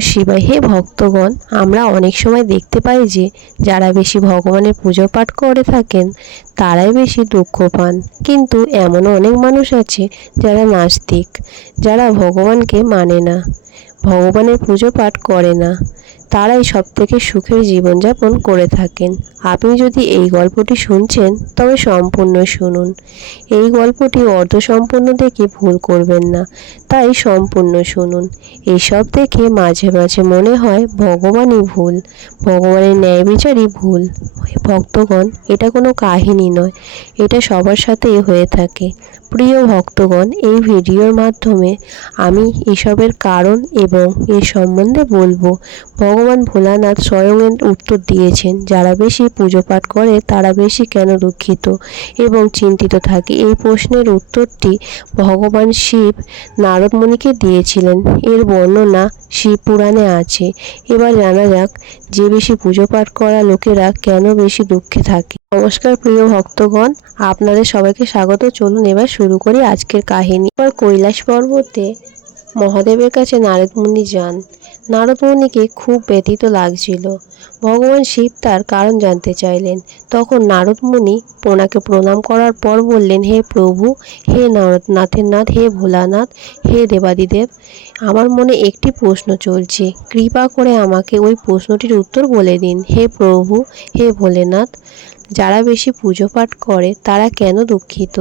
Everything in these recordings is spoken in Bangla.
শিবায় হে ভক্তগণ, আমরা অনেক সময় দেখতে পাই যে যারা বেশি ভগবানের পুজো পাঠ করে থাকেন, তারাই বেশি দুঃখ পান। কিন্তু এমনও অনেক মানুষ আছে যারা নাস্তিক, যারা ভগবানকে মানে না, ভগবানের পুজো পাঠ করে না। তারাই সব থেকে সুখের জীবনযাপন করে থাকেন। আপনি যদি এই গল্পটি শুনছেন, তবে সম্পূর্ণ শুনুন। এই গল্পটি অর্ধসম্পূর্ণ দেখে ভুল করবেন না, তাই সম্পূর্ণ শুনুন। এইসব দেখে মাঝে মাঝে মনে হয় ভগবানই ভুল, ভগবানের ন্যায় বিচারই ভুল। ভক্তগণ, এটা কোনো কাহিনী নয়, এটা সবার সাথেই হয়ে থাকে। প্রিয় ভক্তগণ, এই ভিডিওর মাধ্যমে আমি এসবের কারণ এবং এর সম্বন্ধে বলব। ভোলানাথ স্বয়ং উত্তর দিয়েছেন, যারা বেশি পুজো পাঠ করে, তারা বেশি কেন দুঃখিত? এবং চিন্তিত থাকে, এই প্রশ্নের উত্তরটি ভগবান শিব নারদমণিকে দিয়েছিলেন। এর বর্ণনা শিব পুরাণে আছে। এবার জানা যাক, যে বেশি পুজো পাঠ করা লোকেরা কেন বেশি দুঃখে থাকে। নমস্কার প্রিয় ভক্তগণ, আপনাদের সবাইকে স্বাগত। চলুন এবার শুরু করি আজকের কাহিনী। এবার কৈলাস পর্বতে মহাদেবের কাছে নারদমুনি যান। নারদমুনিকে খুব ব্যথিত লাগছিল। ভগবান শিব তার কারণ জানতে চাইলেন। তখন নারদমুনি ওনাকে প্রণাম করার পর বললেন, হে প্রভু, হে নাথের নাথ, হে ভোলানাথ, হে দেবাদিদেব, আমার মনে একটি প্রশ্ন চলছে। কৃপা করে আমাকে ওই প্রশ্নটির উত্তর বলে দিন। হে প্রভু, হে ভোলেনাথ, যারা বেশি পুজো পাঠ করে তারা কেন দুঃখিত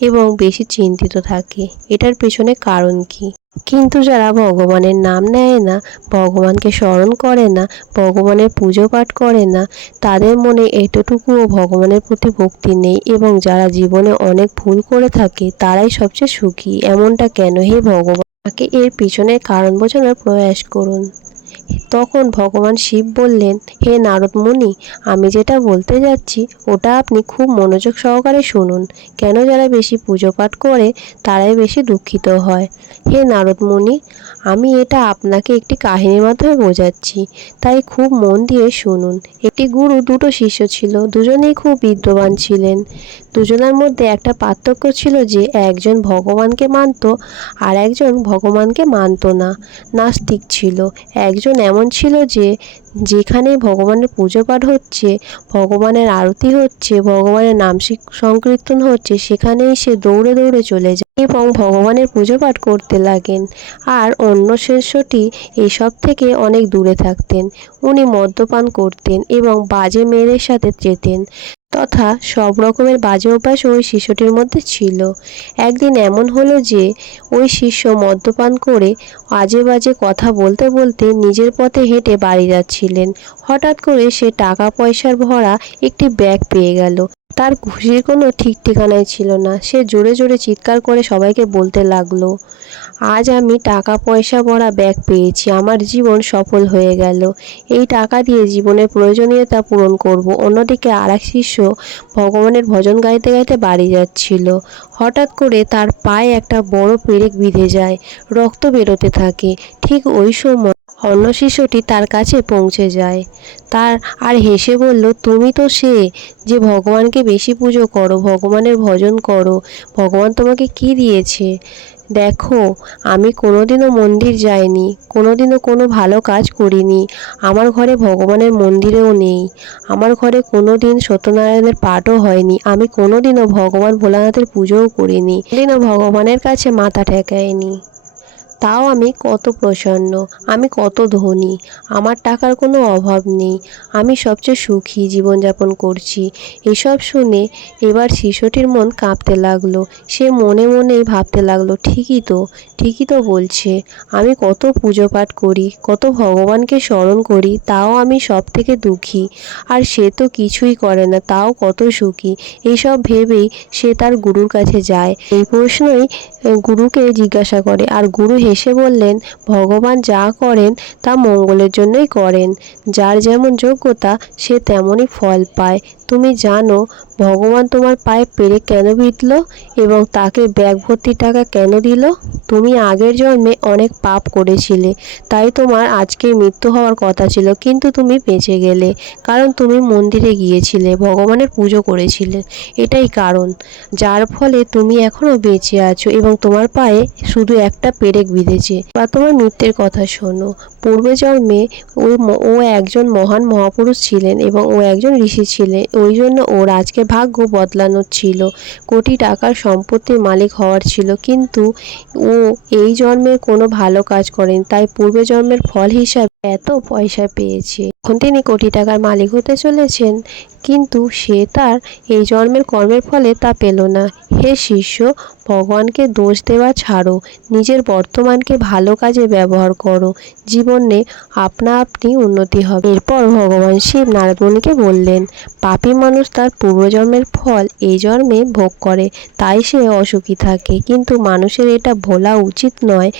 এবং বেশি চিন্তিত থাকে? এটার পেছনে কারণ কি? কিন্তু যারা ভগবানের নাম নেয় না, ভগবানকে স্মরণ করে না, ভগবানের পুজো পাঠ করে না, তাদের মনে এতটুকুও ভগবানের প্রতি ভক্তি নেই এবং যারা জীবনে অনেক ভুল করে থাকে, তারাই সবচেয়ে সুখী। এমনটা কেন হে ভগবান? তাকে এর পিছনের কারণ বোঝানোর প্রয়াস করুন। তখন ভগবান শিব বললেন, হে নারদ মুনি আমি যেটা বলতে যাচ্ছি, ওটা আপনি খুব মনোযোগ সহকারে শুনুন। কেন যারা বেশি পুজো পাঠ করে, তারাই বেশি দুঃখিত হয়। হে নারদ মুনি আমি এটা আপনাকে একটি কাহিনীর মাধ্যমে বোঝাচ্ছি, তাই খুব মন দিয়ে শুনুন। একটি গুরু, দুটো শিষ্য ছিল, দুজনেই খুব বিদ্যমান ছিলেন। দুজনের মধ্যে একটা পার্থক্য ছিল যে, একজন ভগবানকে মানত আর একজন ভগবানকে মানত না, নাস্তিক ছিল। একজন এমন ছিল যে, যেখানে ভগবানের পুজো পাঠ হচ্ছে, ভগবানের আরতি হচ্ছে, ভগবানের নাম সংকীর্তন হচ্ছে, সেখানেই সে দৌড়ে দৌড়ে চলে যায় এবং ভগবানের পুজো পাঠ করতে লাগেন। আর অন্য শিষ্যটি এসব থেকে অনেক দূরে থাকতেন। উনি মদ্যপান করতেন এবং বাজে মেয়েদের সাথে যেতেন। তথা সব রকমের বাজে অভ্যাস ওই শিশুটির মধ্যে ছিল। একদিন এমন হলো যে, ওই শিষ্য মদ্যপান করে আজে বাজে কথা বলতে বলতে নিজের পথে হেঁটে বাড়ি যাচ্ছিলেন। হঠাৎ করে সে টাকা পয়সার ভরা একটি ব্যাগ পেয়ে গেল। তার খুশির কোনো ঠিক ঠিকানাই ছিল না। সে জোরে জোরে চিৎকার করে সবাইকে বলতে লাগল, আজ আমি টাকা পয়সা ভরা ব্যাগ পেয়েছি, আমার জীবন সফল হয়ে গেল। এই টাকা দিয়ে জীবনের প্রয়োজনীয়তা পূরণ করব। অন্যদিকে আর এক শিষ্য ভগবানের ভজন গাইতে গাইতে বাড়ি যাচ্ছিল। হঠাৎ করে তার পায়ে একটা বড় পেরেক বিঁধে যায়, রক্ত বেরোতে থাকে। ঠিক ওই সময় অন্য শিশুটি তার কাছে পৌঁছে যায়। তার আর হেসে বলল, তুমি তো সে যে ভগবানকে বেশি পুজো করো, ভগবানের ভজন করো, ভগবান তোমাকে কি দিয়েছে? দেখো, আমি কোনোদিনও মন্দির যাইনি, কোনোদিনও কোনো ভালো কাজ করিনি, আমার ঘরে ভগবানের মন্দিরেও নেই, আমার ঘরে কোনো দিন সত্যনারায়ণের পাঠও হয়নি, আমি কোনোদিনও ভগবান ভোলানাথের পুজোও করিনি, কোনোদিনও ভগবানের কাছে মাথা ঠেকাইনি। তাও আমি কত প্রসন্ন, আমি কত ধনী, আমার টাকার কোনো অভাব নেই, আমি সবচেয়ে সুখী জীবনযাপন করছি। এসব শুনে এবার শিশুটির মন কাঁপতে লাগল, সে মনে মনেই ভাবতে লাগল, ঠিকই তো ঠিকই তো বলছে, আমি কত পুজো পাঠ করি, কত ভগবানকে স্মরণ করি, তাও আমি সব থেকে দুঃখী, আর সে তো কিছুই করে না, তাও কত সুখী এইসব ভেবেই সে তার গুরুর কাছে যায়। এই প্রশ্নই গুরুকে জিজ্ঞাসা করে, আর গুরু হেসে বললেন, ভগবান যা করেন, তা মঙ্গলের জন্যই করেন। যার যেমন যোগ্যতা, সে তেমনই ফল পায়। তুমি জানো, ভগবান তোমার পায়ে পেরে কেন বিঁধল এবং তাকে ব্যাগ ভর্তি টাকা কেন দিল? তুমি আগের জন্মে অনেক পাপ করেছিলে, তাই তোমার আজকে মৃত্যু হওয়ার কথা ছিল, কিন্তু তুমি বেঁচে গেলে। কারণ তুমি মন্দিরে গিয়েছিলে, ভগবানের পুজো করেছিলে। এটাই কারণ। যার ফলে তুমি এখনও বেঁচে আছো এবং তোমার পায়ে শুধু একটা পেরেক বিঁধেছে বা তোমার মৃত্যুর কথা শোনো। পূর্বে জন্মে ও ম- ও একজন মহান মহাপুরুষ ছিলেন এবং ও একজন ঋষি ছিলেন। ওই জন্য ওর আজকে ভাগ্য বদলানোর ছিল। কোটি টাকার সম্পত্তির মালিক হওয়ার ছিল। কিন্তু ও এই জন্মে কোনো ভালো কাজ করেন। তাই পূর্বে জন্মের ফল হিসাবে এত পয়সা পেয়েছে। এখন তিনি কোটি টাকার মালিক হতে চলেছেন। কিন্তু সে তার এই জন্মের কর্মের ফলে তা পেল না। হে শিষ্য, ভগবানকে দোষ দেওয়া ছাড়ো, নিজের বর্তমানকে ভালো কাজে ব্যবহার করো, জীবনে আপনা আপনি উন্নতি হবে। এরপর ভগবান শিব নারদমণিকে বললেন, পাপী মানুষ তার পূর্বজন্মের ফল এই জন্মে ভোগ করে, তাই সে অসুখী থাকে। কিন্তু মানুষের এটা ভোলা উচিত নয়।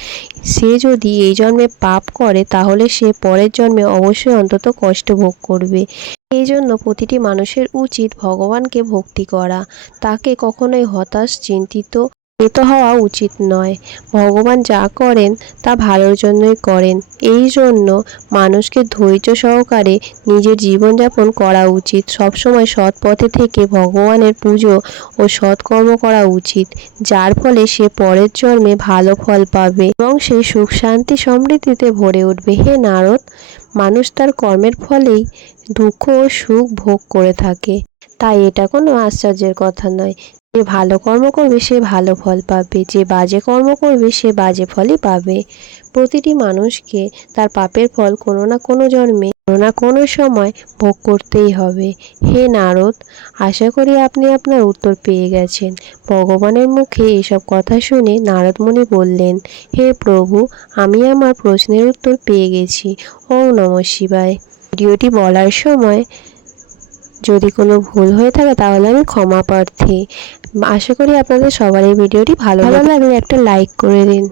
সে যদি এই জন্মে পাপ করে, তাহলে সে পরের জন্মে অবশ্যই অন্তত কষ্ট ভোগ করবে। এই জন্য প্রতিটি মানুষের উচিত ভগবানকে ভক্তি করা। তাকে কখনোই হতাশ চিন্তিত এত হওয়া উচিত নয়। ভগবান যা করেন, তা ভালোর জন্যই করেন। এই জন্য মানুষকে ধৈর্য সহকারে নিজের জীবনযাপন করা উচিত। সবসময় সৎ পথে থেকে ভগবানের পুজো ও সৎকর্ম করা উচিত, যার ফলে সে পরের জন্মে ভালো ফল পাবে এবং সে সুখ, শান্তি, সমৃদ্ধিতে ভরে উঠবে। হে নারদ, মানুষ তার কর্মের ফলেই দুঃখ ও সুখ ভোগ করে থাকে। তাই এটা কোনো আশ্চর্যের কথা নয়। যে ভালো কর্ম করবে, সে ভালো ফল পাবে। যে বাজে কর্ম করবে, সে বাজে ফলই পাবে। প্রতিটি মানুষকে তার পাপের ফল কোনো না কোনো জন্মে, কোনো না কোনো সময় ভোগ করতেই হবে। হে নারদ, আশা করি আপনি আপনার উত্তর পেয়ে গেছেন। ভগবানের মুখে এসব কথা শুনে নারদমণি বললেন, হে প্রভু, আমি আমার প্রশ্নের উত্তর পেয়ে গেছি। ওম নম শিবায়। ভিডিওটি বলার সময় যদি কোনো ভুল হয়ে থাকে তাহলে আমি ক্ষমা প্রার্থী। আশা করি আপনাদের সবার এই ভিডিওটি ভালো লাগলে একটা লাইক করে দিন।